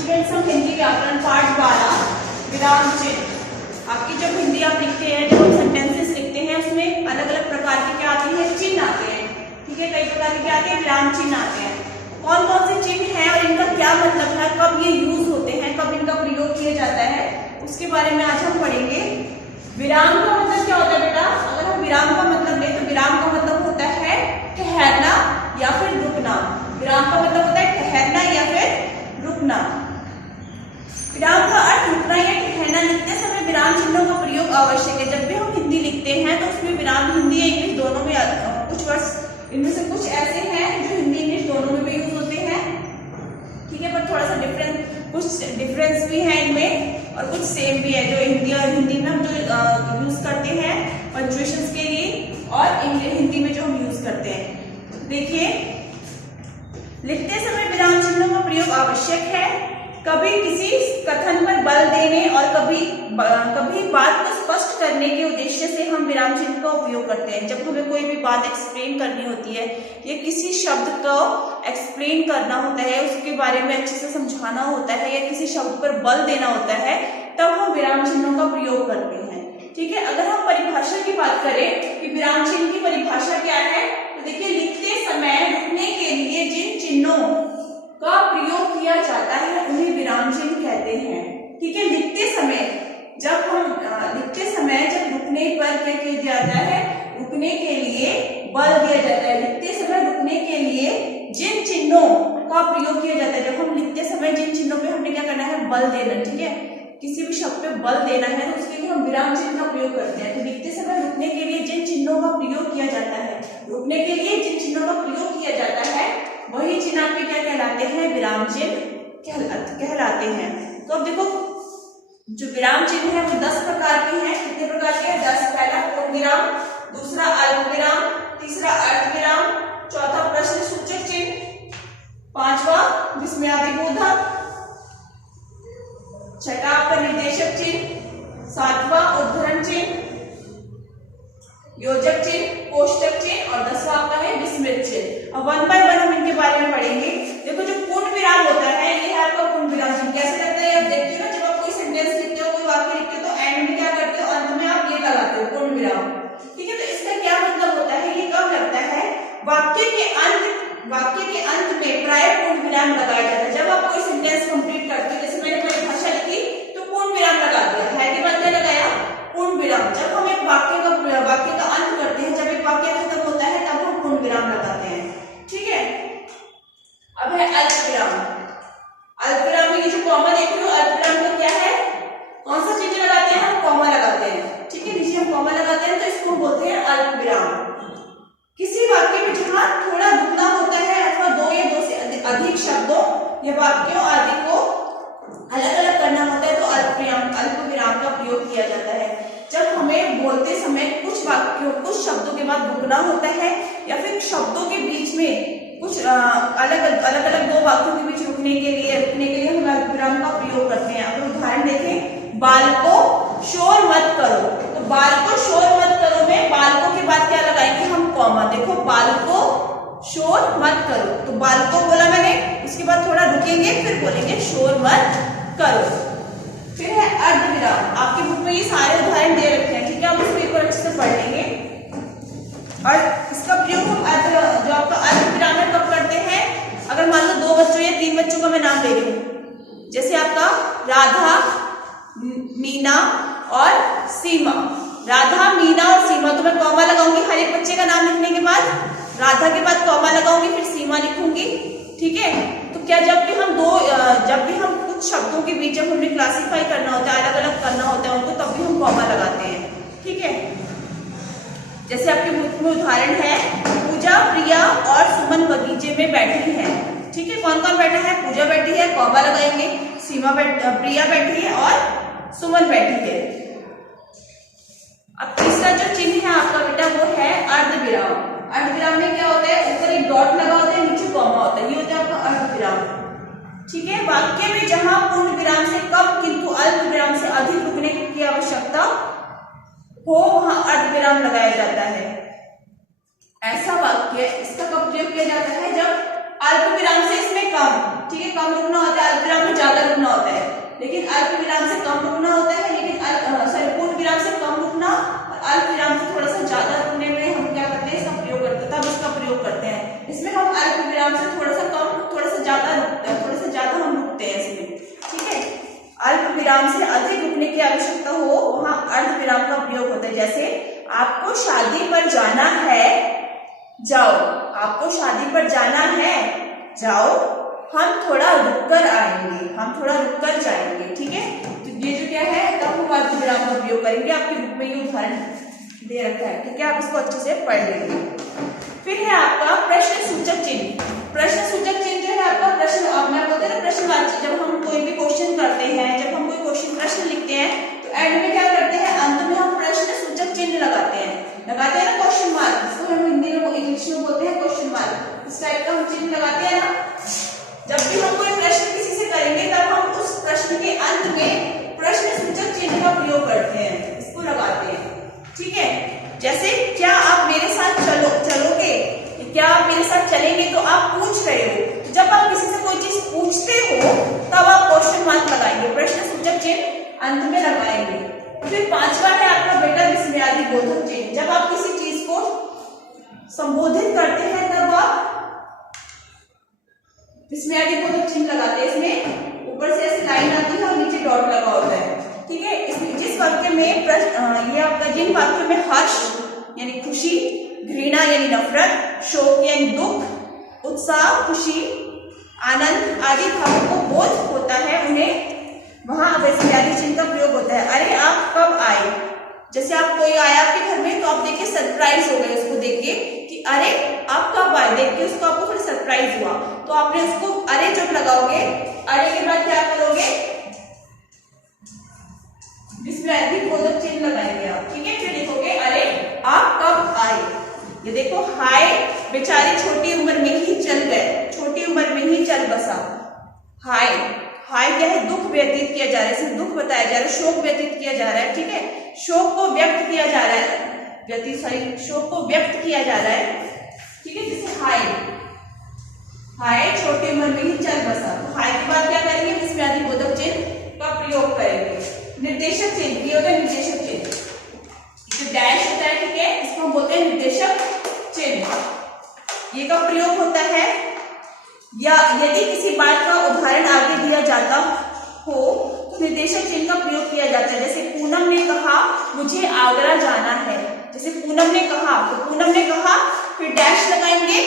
Students, हम हिंदी व्याकरण पाठ 12 विराम चिन्ह। आपकी जब हिंदी आप लिखते हैं, जब हम सेंटेंसेस लिखते हैं, उसमें अलग अलग प्रकार के क्या आते हैं, चिन्ह आते हैं। ठीक है, कई प्रकार के क्या आते हैं, विराम चिन्ह आते हैं। कौन कौन से चिन्ह हैं और इनका क्या मतलब है, कब ये यूज होते हैं, कब इनका प्रयोग किया जाता है, उसके बारे में आज हम पढ़ेंगे। विराम का मतलब क्या होता है बेटा? अगर हम विराम का मतलब लें तो विराम का मतलब होता है ठहरना या फिर रुकना। विराम का मतलब होता है ठहरना या फिर रुकना। विराम का अर्थ रुकना या ठहरना। लिखते समय विराम चिन्हों का प्रयोग आवश्यक है। जब भी हम हिंदी लिखते हैं तो उसमें विराम, हिंदी या इंग्लिश दोनों में, कुछ वर्ड इनमें से कुछ ऐसे हैं जो हिंदी इंग्लिश दोनों में भी यूज होते हैं। ठीक है, पर थोड़ा सा कुछ डिफरेंस भी है इनमें और कुछ सेम भी है। जो हिंदी में हम जो यूज करते हैं पंक्चुएशन के लिए और हिंदी में जो हम यूज करते हैं। देखिए, लिखते समय विराम चिन्हों का प्रयोग आवश्यक है। कभी किसी कथन पर बल देने और कभी बात को स्पष्ट करने के उद्देश्य से हम विराम चिन्ह का उपयोग करते हैं। जब हमें कोई भी बात एक्सप्लेन करनी होती है या किसी शब्द को एक्सप्लेन करना होता है, उसके बारे में अच्छे से समझाना होता है या किसी शब्द पर बल देना होता है, तब हम विराम चिन्हों का प्रयोग करते हैं। ठीक है, अगर हम परिभाषा की बात करें कि विराम चिन्ह की परिभाषा क्या है, तो देखिए, लिखते समय रुकने के लिए जिन चिन्हों का प्रयोग किया जाता है उन्हें विराम चिन्ह कहते हैं। ठीक है, लिखते समय जब रुकने पर क्या किया जाता है, रुकने के लिए बल दिया जाता है। लिखते समय रुकने के लिए जिन चिन्हों का प्रयोग किया जाता है, जब हम लिखते समय जिन चिन्हों पे हमने क्या करना है, बल देना। ठीक है, किसी भी शब्द पे बल देना है तो उसके लिए हम विराम चिन्ह का प्रयोग करते हैं। तो लिखते समय रुकने के लिए जिन चिन्हों का प्रयोग किया जाता है, रुकने के लिए जिन चिन्हों का प्रयोग किया जाता है, वही चिन्ह आपके क्या कहलाते हैं, विराम चिन्ह कहलाते हैं। तो अब देखो, जो विराम चिन्ह है वो 10 प्रकार के हैं। कितने प्रकार के हैं? 10। पहला पूर्ण विराम, दूसरा अल्प विराम, तीसरा अर्ध विराम, चौथा प्रश्न सूचक चिन्ह, पांचवा विस्मयादिबोधक, छठा निर्देशक चिन्ह, सातवां उद्धरण चिन्ह, योजक चिन्ह, कोष्टक चिन्ह और 10वां आपका है विस्मृत चिन्ह। अब 1 बाय 1 हम इनके बारे में पढ़ेंगे। देखो, जो पूर्ण विराम होता है, ये है आपका पूर्ण विराम चिन्ह। कैसे लगता है? आप देखते हो ना, जब आप कोई सेंटेंस लिखते हो, कोई वाक्य लिखते हो, तो एंड में क्या करते हो, अंत में आप ये लगाते हो, पूर्ण विराम। ठीक है, तो इसका क्या मतलब होता है, ये कब लगता है? वाक्य के अंत में प्राय पूर्ण विराम लगाया जाता है। जब आप कोई सेंटेंस कंप्लीट करते हो, जैसे मैंने परिभाषा लिखी तो पूर्ण विराम लगा दिया, है के बाद क्या लगाया, पूर्ण विराम। जब हम एक वाक्य का अंत करते हैं, जब एक वाक्य खत्म होता है, तब हम पूर्ण विराम लगाते हैं। ठीक है, अब है अल्प विराम। अल्प विराम में ये जो कॉमा देख रहे हो, अल्प विराम का क्या है, कौन सा चीज लगाते हैं, हम कॉमा लगाते हैं। ठीक है, नीचे हम कॉमा लगाते हैं, तो इसको बोलते हैं अल्प विराम। किसी वाक्य में जहां थोड़ा रुकना होता है अथवा 2 या 2 से अधिक शब्दों या वाक्यों आदि को अलग अलग करना होता है, तो अल्प विराम का प्रयोग किया जाता है। जब हमें बोलते समय कुछ शब्दों के बाद रुकना होता है या फिर शब्दों के बीच में कुछ अलग अलग 2 वाक्यों के बीच रुकने के लिए हम अल्प विराम का प्रयोग करते हैं। अगर उदाहरण देखें, बालको शोर मत करो, तो बालको शोर मत करो में बालको के बाद क्या लगाएंगे, हम कॉमा। देखो, बालको शोर मत करो, तो बालको बोला मैंने, उसके बाद थोड़ा रुकेंगे, फिर बोलेंगे शोर मत करो। फिर है अर्ध विराम। आपकी बुक में ये सारे उदाहरण दे रखे हैं। ठीक है, हम उसको एक बार अच्छे से पढ़ लेंगे। और इसका प्रयोग हम जो आपका अर्ध विराम है कब करते हैं? अगर मान लो 2 बच्चों या 3 बच्चों का मैं नाम ले रही हूँ, जैसे आपका राधा, मीना और सीमा। राधा, मीना और सीमा, तो मैं कॉमा लगाऊंगी हर एक बच्चे का नाम लिखने के बाद। राधा के बाद कॉमा लगाऊंगी, फिर सीमा लिखूंगी। ठीक है, तो क्या जब भी हम कुछ शब्दों के बीच जब हमें क्लासिफाई करना होता है, अलग अलग करना होता है उनको, तब भी हम कॉमा लगाते हैं। ठीक है, जैसे आपके बुक में उदाहरण है, पूजा, प्रिया और सुमन बगीचे में बैठी है। ठीक है, कौन कौन बैठा है? पूजा बैठी है, कॉमा लगाएंगे, प्रिया बैठी है और सुमन बैठी है। अब तीसरा जो चिन्ह है आपका बेटा, वो है अर्ध विराम। अर्ध विराम में क्या होता है, ऊपर एक डॉट लगा होता है, नीचे कॉमा होता है, ये होता है आपका अर्ध विराम। ठीक है, वाक्य में जहां पूर्ण विराम से कम किंतु अल्प विराम से अधिक रुकने की आवश्यकता हो, वहां अर्ध विराम लगाया जाता है। ऐसा वाक्य, इसका कब प्रयोग किया जाता है, जब अल्प विराम से इसमें कम कम, ठीक है, कम रुकना होता है, अल्पविराम में ज्यादा रुकना होता है, लेकिन अल्पविराम से कम रुकना होता है, लेकिन पूर्ण विराम से कम रुकना और अल्पविराम से थोड़ा सा ज्यादा रुकने में हम क्या करते हैं, इसका प्रयोग करते हैं, तब इसका प्रयोग करते हैं। इसमें हम अल्पविराम से थोड़ा सा कम, थोड़ा सा ज्यादा रुकते हैं, थोड़ा सा ज्यादा हम रुकते हैं इसमें, ठीक है। अल्पविराम से अधिक रुकने की आवश्यकता हो वहां अर्धविराम का प्रयोग होता है। जैसे आपको शादी पर जाना है, जाओ, आपको शादी पर जाना है, जाओ, हम थोड़ा रुककर आएंगे, हम थोड़ा रुककर जाएंगे, ठीक है। तो ये जो क्या है, तब हम अर्धविराम का प्रयोग करेंगे। आपके रूप में ये उदाहरण दे रखा है, ठीक है, आप इसको अच्छे से पढ़ लेंगे। फिर है आपका प्रश्न सूचक चिन्ह। प्रश्न सूचक चिन्ह जो है आपका प्रश्न, अब मैं बोलते हैं ना प्रश्नवाची, जब हम कोई भी क्वेश्चन करते हैं, जब हम कोई क्वेश्चन प्रश्न लिखते हैं तो एंड में क्या करते हैं, अंत में हम प्रश्न सूचक चिन्ह लगाते हैं ना, क्वेश्चन मार्क, जिसको हम हिंदी में इंग्लिश में बोलते हैं क्वेश्चन मार्क। इस टाइप का हम चिन्ह लगाते हैं ना। जब भी हम कोई प्रश्न किसी से करेंगे तब हम उस प्रश्न के अंत में प्रश्न सूचक चिन्ह का प्रयोग करते हैं, इसको लगाते हैं, ठीक है। जैसे क्या आप मेरे साथ चलोगे, क्या आप मेरे साथ चलेंगे, तो आप पूछ रहे हो, जब आप किसी से कोई चीज पूछते हो तब आप क्वेश्चन मार्क लगाएंगे, प्रश्न सूचक चिन्ह अंत में लगाएंगे। फिर पांचवा है आपका बेटा विस्मयादि बोधक चिन्ह। जब आप किसी चीज को संबोधित करते हैं तब आप विस्मयादि बोधक चिन्ह लगाते हैं। इसमें ऊपर से ऐसी लाइन आती है और नीचे डॉट लगा होता है, ठीक है। इसमें जिस वाक्य में ये आपका, जिन वाक्यों में हर्ष यानी खुशी, घृणा यानी नफरत, शोक यानी दुख, उत्साह, खुशी, आनंद आदि भावों को बोध होता है, उन्हें वहां विस्मयादि चिन्ह का प्रयोग होता है। अरे आप कब आए, जैसे आप कोई आया आपके घर में तो आप देखिए सरप्राइज हो गए उसको देख के कि अरे आप कब आए, देख के उसको आपको थोड़ा सरप्राइज हुआ, तो आपने उसको अरे जब लगाओगे, अरे के बाद क्या करोगे, विस्मयादि बोधक चिन्ह लगाएंगे आप, ठीक है। फिर लिखोगे अरे आप कब आए। ये देखो, हाय बेचारे छोटी उम्र में ही चल गए, छोटी उम्र में ही चल बसा। हाय, हाय क्या है, दुख व्यतीत किया जा रहा है, सिर्फ दुख बताया जा रहा है, शोक व्यतीत किया जा रहा है, ठीक है, शोक को व्यक्त किया जा रहा है, शोक को व्यक्त किया जा रहा है, ठीक है। जैसे हाय, हाय छोटी उम्र में ही चल बसा, तो हाय के बाद क्या करेंगे, विस्मयादि बोधक चिन्ह का प्रयोग करेंगे। निर्देशक चिन्ह, ये होता है निर्देशक चिन्ह, जो डैश होता है, ठीक है, इसको हम बोलते हैं निर्देशक चिन्ह। ये का प्रयोग होता है या यदि किसी बात का उदाहरण आगे दिया जाता हो तो निर्देशक चिन्ह का प्रयोग किया जाता है। जैसे पूनम ने कहा मुझे आगरा जाना है, जैसे पूनम ने कहा, तो पूनम ने कहा, फिर डैश लगाएंगे,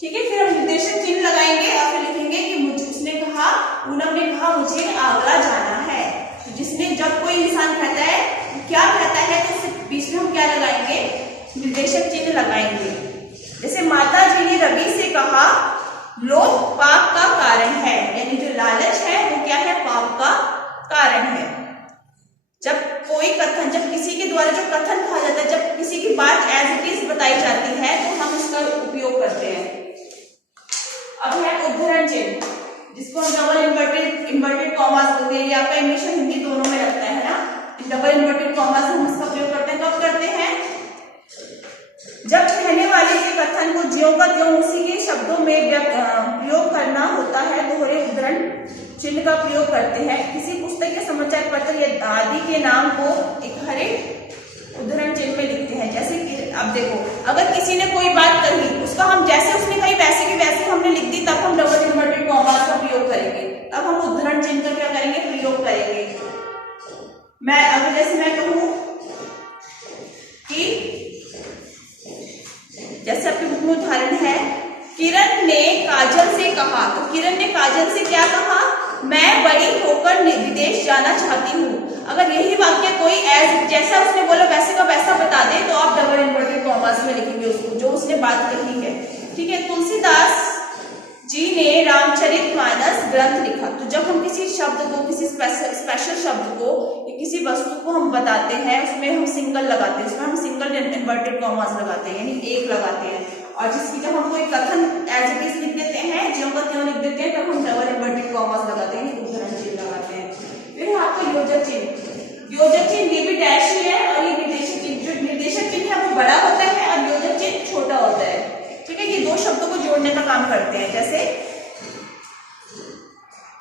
ठीक है, फिर हम निर्देशक चिन्ह लगाएंगे और फिर लिखेंगे कि उसने कहा, पूनम ने कहा मुझे आगरा जाना है। तो जिसने, जब कोई इंसान कहता है, क्या कहता है, तो उससे बीच में हम क्या लगाएंगे, निर्देशक चिन्ह लगाएंगे। जैसे माता जी ने रवि से कहा लोभ पाप का कारण है, यानी जो लालच है वो क्या है, पाप का कारण है। जब कोई कथन, जब किसी के द्वारा जो कथन कहा जाता है, जब किसी की बात एज इट इज बताई जाती है तो हम इसका उपयोग करते हैं। अब है उद्धरण चिन्ह, जिसको हम डबल इन्वर्टेड कॉमास बोलते हैं। ये आपका इंग्लिश और हिंदी दोनों में लगता है ना, डबल इन्वर्टेड कॉमास हम इसका प्रयोग करते हैं। कब करते हैं, जब कहने वाले के कथन को ज्यों का त्यों उसी के शब्दों में प्रयोग करना होता है, दोहरे उद्धरण चिन्ह का प्रयोग करते हैं। किसी पुस्तक या समाचार पत्र या आदि के नाम को एक हरे उद्धरण चिन्ह में लिखते हैं। जैसे कि अब देखो, अगर किसी ने कोई बात कही, उसका हम जैसे उसने कही वैसे की वैसे हमने लिख दी, तब हम डबल इन्वर्टेड कॉमास का प्रयोग करेंगे, तब हम उद्धरण चिन्ह का क्या करेंगे, प्रयोग करेंगे। मैं अगर जैसे मैं कहूं कि, जैसे आपके बुक में उदाहरण है, किरण ने काजल से कहा, तो किरण ने काजल से क्या कहा, मैं बड़ी होकर विदेश जाना चाहती हूँ। अगर यही वाक्य कोई जैसा उसने बोला वैसे का वैसा बता दे तो आप डबल इन्वर्टेड कॉमास में लिखेंगे उसको, जो उसने बात कही है, ठीक है। तुलसीदास जी ने रामचरितमानस ग्रंथ लिखा। तो जब हम किसी शब्द को, किसी स्पेशल शब्द को या किसी वस्तु को हम बताते हैं, उसमें हम सिंगल लगाते हैं, उसमें हम सिंगल इन्वर्टेड कॉमास लगाते हैं, यानी एक लगाते हैं। और जिसकी जब हम कोई कथन एज इट इज लिख देते हैं, ज्यों का त्यों लिख देते हैं, तब हम डबल इन्वर्टेड कॉमास लगाते हैं, उद्धरण चिन्ह लगाते हैं। फिर आपका योजक चिन्ह। योजक चिन्ह ये भी डैश ही है और ये निर्देशक चिन्ह। जो निर्देशक चिन्ह है वो बड़ा होता है और योजक चिन्ह छोटा होता है, ठीक है। ये दो शब्दों को जोड़ने का काम करते हैं। जैसे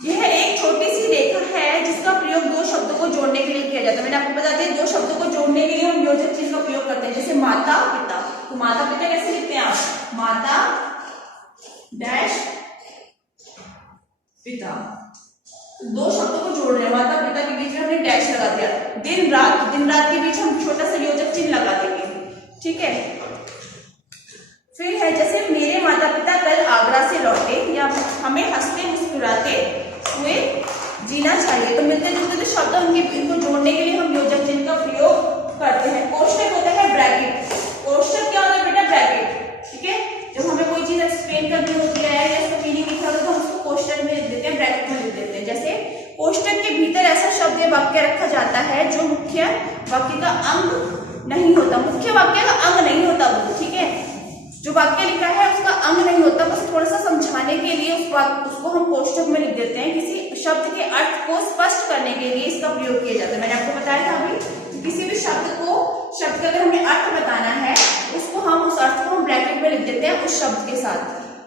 यह एक छोटी सी रेखा है जिसका प्रयोग दो शब्दों को जोड़ने के लिए किया जाता है। मैंने आपको बता दिया, दो शब्दों को जोड़ने के लिए हम योजक चिन्ह का प्रयोग करते हैं, जैसे माता पिता। तो माता पिता कैसे लिखते हैं आप? माता डैश पिता। दो शब्दों को जोड़ रहे हैं, माता पिता के बीच में हमने डैश लगा दिया। दिन रात, दिन रात के बीच हम छोटा सा योजक चिन्ह लगा देंगे, ठीक है। फिर है जैसे मेरे माता पिता कल आगरा से लौटे, या हमें हंसते मुस्कुराते हुए जीना चाहिए। तो मिलते जुलते जो शब्द होंगे इनको जोड़ने के लिए हम योजक चिन्ह का प्रयोग करते हैं। कोष्टक होता है ब्रैकेट। कोष्टक क्या होता है बेटा? ब्रैकेट, ठीक है। जब हमें कोई चीज एक्सप्लेन करनी होती है या इसका मीनिंग लिखा होता है तो हम उसको कोष्टक में लिख देते हैं, ब्रैकेट में लिख देते हैं। जैसे कोष्टक के भीतर ऐसा शब्द या वाक्य रखा जाता है जो मुख्य वाक्य का अंग नहीं होता। मुख्य वाक्य का अंग नहीं होता वो, ठीक है। जो वाक्य लिखा है उसका अंग नहीं होता, बस थोड़ा सा समझाने के लिए उसको हम कोष्टक में लिख देते हैं। किसी शब्द के अर्थ को स्पष्ट करने के लिए इसका प्रयोग किया जाता है। मैंने आपको बताया था अभी, किसी भी शब्द का अगर हमें अर्थ बताना है उसको हम उस अर्थ को हम ब्रैकेट में लिख देते हैं उस शब्द के साथ,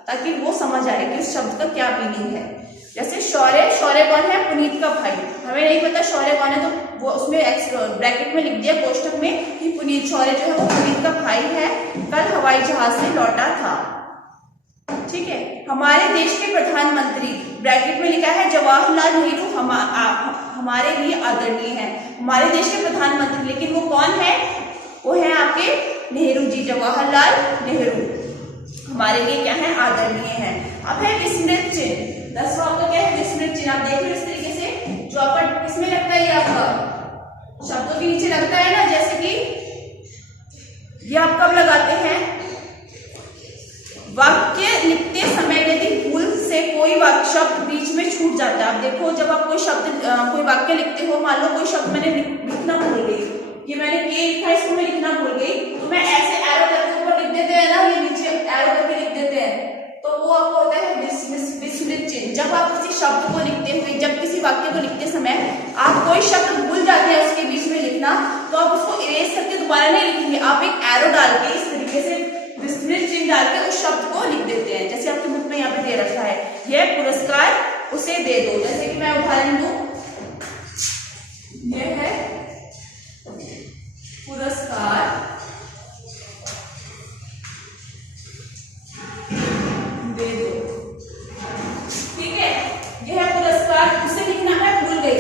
ताकि वो समझ आए कि उस शब्द का क्या मीनिंग है। जैसे शौर्य, शौर्य कौन है? पुनीत का भाई। हमें नहीं पता शौर्य कौन है तो वो उसमें ब्रैकेट में लिख दिया कोष्टक में कि पुनीत, शौर्य जो है वो पुनीत का भाई है, कल हवाई जहाज से लौटा था, ठीक है। हमारे देश के प्रधानमंत्री, ब्रैकेट में लिखा है जवाहरलाल नेहरू हमारे लिए आदरणीय है। हमारे देश के प्रधानमंत्री, लेकिन वो कौन है? वो है आपके नेहरू जी, जवाहरलाल नेहरू हमारे लिए क्या है? आदरणीय है। अब है विस्मृत चिन्ह। 10वां आपका क्या है? विस्मृत चिन्ह। आप देख रहे हो इस तरीके से, जो आपका किसमें लगता है? ये आपका शब्दों के नीचे लगता है ना, जैसे कि ये आप कब लगाते हैं? वाक्य लिखते समय यदि भूल से कोई शब्द बीच में छूट जाता है। आप देखो, जब आप कोई वाक्य लिखते हो, मान लो कोई शब्द मैंने लिखना भूल गई, ये मैंने के लिखा, इसको मैं लिखना भूल गई, तो मैं ऐसे एरो करके ऊपर लिख देते हैं ना, ये नीचे एरो करके लिख देते हैं, तो वो आपको होता है विस्मृत चिन्ह। जब आप किसी शब्द को लिखते हुए, जब किसी वाक्य को लिखते समय आप कोई शब्द भूल जाते हैं उसके बीच में लिखना, तो आप उसको इरेज करके दोबारा नहीं लिखेंगे, आप एक एरो डाल के इस तरीके से विस्मृत चिन्ह डाल के उस शब्द को लिख देते हैं। जैसे आपकी बुक में यहाँ पे दे रखा है, यह पुरस्कार उसे दे दो। जैसे कि मैं उदाहरण दूं, यह है पुरस्कार दे दो, ठीक है। यह पुरस्कार, उसे लिखना है भूल गई।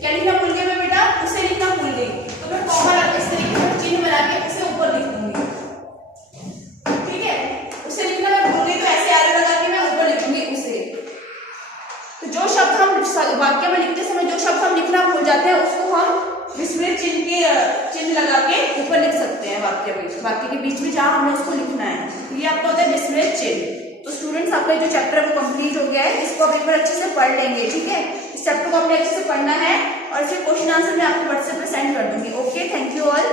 क्या लिखना भूल गई मैं बेटा? उसे लिखना भूल गई, तो मैं कॉमा इस तरीके से चिन्ह बना के उसे ऊपर लिख दूंगी, ठीक है। उसे लिखना मैं भूल गई तो ऐसे एरो लगा के मैं ऊपर लिखूंगी उसे। तो जो शब्द हम वाक्य में लिखते समय जो शब्द हम लिखना भूल जाते हैं उसको हम विस्मृत चिन्ह लगा के ऊपर लिख सकते हैं वाक्य के बीच में जहां हमने उसको लिखना है। ये आपका होता है विस्मृत चिन्ह। तो स्टूडेंट्स, आपका जो चैप्टर है वो कंप्लीट हो गया है। इसको आप एक बार अच्छे से पढ़ लेंगे, ठीक है। इस चैप्टर को आपने अच्छे से पढ़ना है और फिर क्वेश्चन आंसर मैं आपको व्हाट्सएप पे सेंड कर दूंगी। Okay, thank you all.